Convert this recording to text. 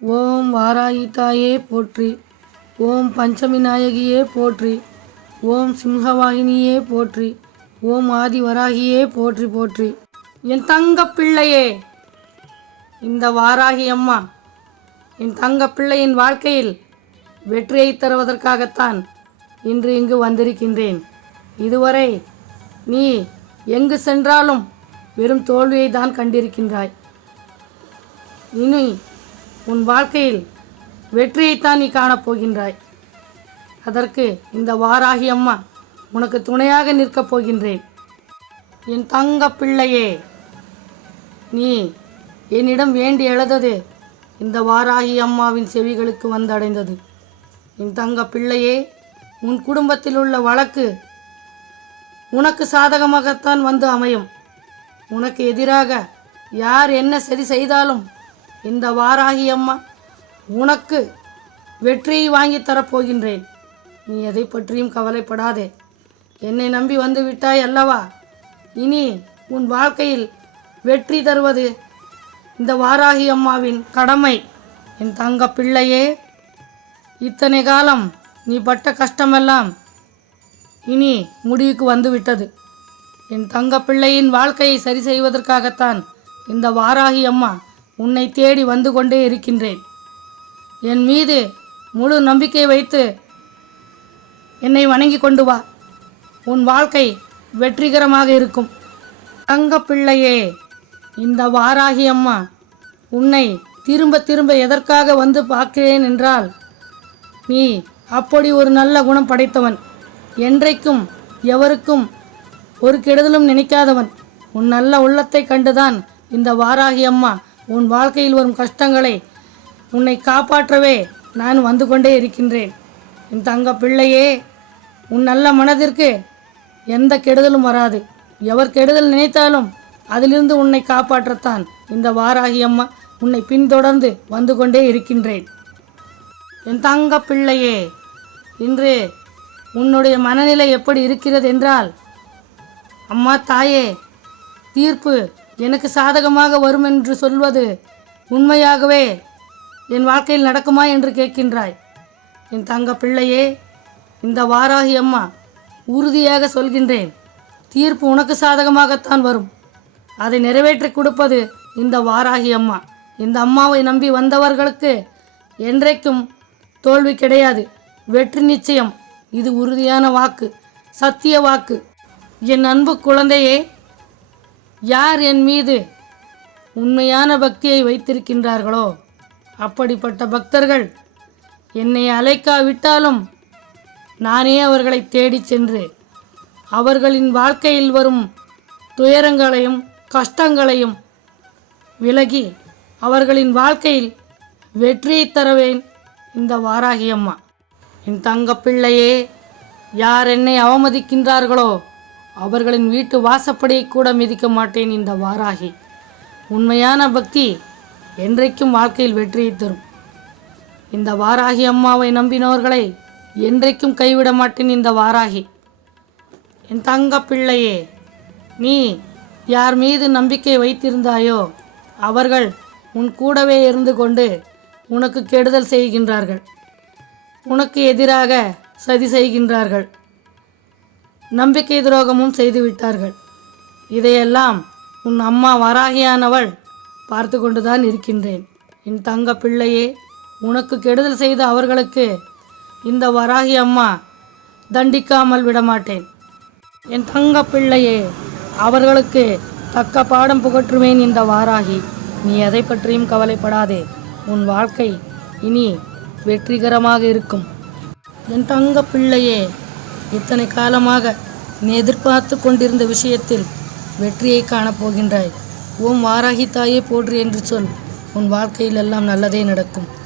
ஓம் வாராயித்தாயே போற்றி. ஓம் பஞ்சமி நாயகியே போற்றி. ஓம் சிம்ஹவாகினியே போற்றி. ஓம் ஆதி வராகியே போற்றி போற்றி. என் தங்க பிள்ளையே இந்த வாராகி அம்மா என் தங்க பிள்ளையின் வாழ்க்கையில் வெற்றியை தருவதற்காகத்தான் இன்று இங்கு வந்திருக்கின்றேன். இதுவரை நீ எங்கு சென்றாலும் வெறும் தோல்வியை தான் கண்டிருக்கின்றாய். இனி உன் வாழ்க்கையில் வெற்றியைத்தான் நீ காணப்போகின்றாய் அதற்கு இந்த வாராகி அம்மா உனக்கு துணையாக நிற்கப் போகின்றேன். என் தங்க பிள்ளையே நீ என்னிடம் வேண்டி எழுதது இந்த வாராகி அம்மாவின் செவிகளுக்கு வந்தடைந்தது. என் தங்க பிள்ளையே உன் குடும்பத்தில் உள்ள வழக்கு உனக்கு சாதகமாகத்தான் வந்து அமையும். உனக்கு எதிராக யார் என்ன சரி செய்தாலும் இந்த வாராகி அம்மா உனக்கு வெற்றியை வாங்கி தரப்போகின்றேன். நீ எதை பற்றியும் கவலைப்படாதே. என்னை நம்பி வந்து விட்டாய் அல்லவா? இனி உன் வாழ்க்கையில் வெற்றி தருவது இந்த வாராகி அம்மாவின் கடமை. என் தங்க பிள்ளையே இத்தனை காலம் நீ பட்ட கஷ்டமெல்லாம் இனி முடிவுக்கு வந்துவிட்டது. என் தங்க பிள்ளையின் வாழ்க்கையை சரி செய்வதற்காகத்தான் இந்த வாராகி அம்மா உன்னை தேடி வந்து கொண்டே இருக்கின்றேன். என் மீது முழு நம்பிக்கை வைத்து என்னை வணங்கி கொண்டு வா. உன் வாழ்க்கை வெற்றிகரமாக இருக்கும். தங்க பிள்ளையே இந்த வாராகி அம்மா உன்னை திரும்ப திரும்ப எதற்காக வந்து பார்க்கிறேன் என்றால் நீ அப்படி ஒரு நல்ல குணம் படைத்தவன். என்றைக்கும் எவருக்கும் ஒரு கெடுதலும் நினைக்காதவன். உன் நல்ல உள்ளத்தை கண்டுதான் இந்த வாராகி அம்மா உன் வாழ்க்கையில் வரும் கஷ்டங்களை உன்னை காப்பாற்றவே நான் வந்து கொண்டே இருக்கின்றேன். என் தங்க பிள்ளையே உன் நல்ல மனதிற்கு எந்த கெடுதலும் வராது. எவர் கெடுதல் நினைத்தாலும் அதிலிருந்து உன்னை காப்பாற்றத்தான். இந்த வாராகி அம்மா உன்னை பின்தொடர்ந்து வந்து கொண்டே இருக்கின்றேன். என் தங்க பிள்ளையே இன்று உன்னுடைய மனநிலை எப்படி இருக்கிறது என்றால் அம்மா தாயே தீர்ப்பு எனக்கு சாதகமாக வரும் என்று சொல்வது உண்மையாகவே என் வாழ்க்கையில் நடக்குமா என்று கேட்கின்றாய். என் தங்க பிள்ளையே இந்த வாராகி அம்மா உறுதியாக சொல்கின்றேன். தீர்ப்பு உனக்கு சாதகமாகத்தான் வரும். அதை நிறைவேற்றி கொடுப்பது இந்த வாராகி அம்மா. இந்த அம்மாவை நம்பி வந்தவர்களுக்கு என்றைக்கும் தோல்வி கிடையாது. வெற்றி நிச்சயம். இது உறுதியான வாக்கு சத்திய வாக்கு. என் அன்பு குழந்தையே யார் என் மீது உண்மையான பக்தியை வைத்திருக்கின்றார்களோ? அப்படிப்பட்ட பக்தர்கள் என்னை அழைக்காவிட்டாலும் நானே அவர்களை தேடிச் சென்று அவர்களின் வாழ்க்கையில் வரும் துயரங்களையும் கஷ்டங்களையும் விலகி அவர்களின் வாழ்க்கையில் வெற்றியை தருவேன் இந்த வாராகி அம்மா. என் தங்க பிள்ளையே யார் என்னை அவமதிக்கின்றார்களோ? அவர்களின் வீட்டு வாசப்படியை கூட மிதிக்க மாட்டேன் இந்த வாராகி. உண்மையான பக்தி என்றைக்கும் வாழ்க்கையில் வெற்றியை தரும். இந்த வாராகி அம்மாவை நம்பினவர்களை என்றைக்கும் கைவிட மாட்டேன் இந்த வாராகி. என் தங்க பிள்ளையே நீ யார் மீது நம்பிக்கை வைத்திருந்தாயோ அவர்கள் உன் கூடவே இருந்து கொண்டு உனக்கு கெடுதல் செய்கின்றார்கள். உனக்கு எதிராக சதி செய்கின்றார்கள். நம்பிக்கை துரோகமும் செய்துவிட்டார்கள் இதையெல்லாம் உன் அம்மா வராகியானவள் பார்த்து கொண்டுதான் இருக்கின்றேன். என் தங்க பிள்ளையே உனக்கு கெடுதல் செய்த அவர்களுக்கு இந்த வராகி அம்மா தண்டிக்காமல் விடமாட்டேன். என் தங்க பிள்ளையே அவர்களுக்கு தக்க பாடம் புகற்றுவேன் இந்த வாராகி. நீ எதை பற்றியும் கவலைப்படாதே. உன் வாழ்க்கை இனி வெற்றிகரமாக இருக்கும். என் தங்க பிள்ளையே இத்தனை காலமாக நீ எதிர்பார்த்து கொண்டிருந்த விஷயத்தில் வெற்றியை காணப்போகின்றாய் ஓம் வாராகி தாயே போன்று என்று சொல். உன் வாழ்க்கையில் எல்லாம் நல்லதே நடக்கும்.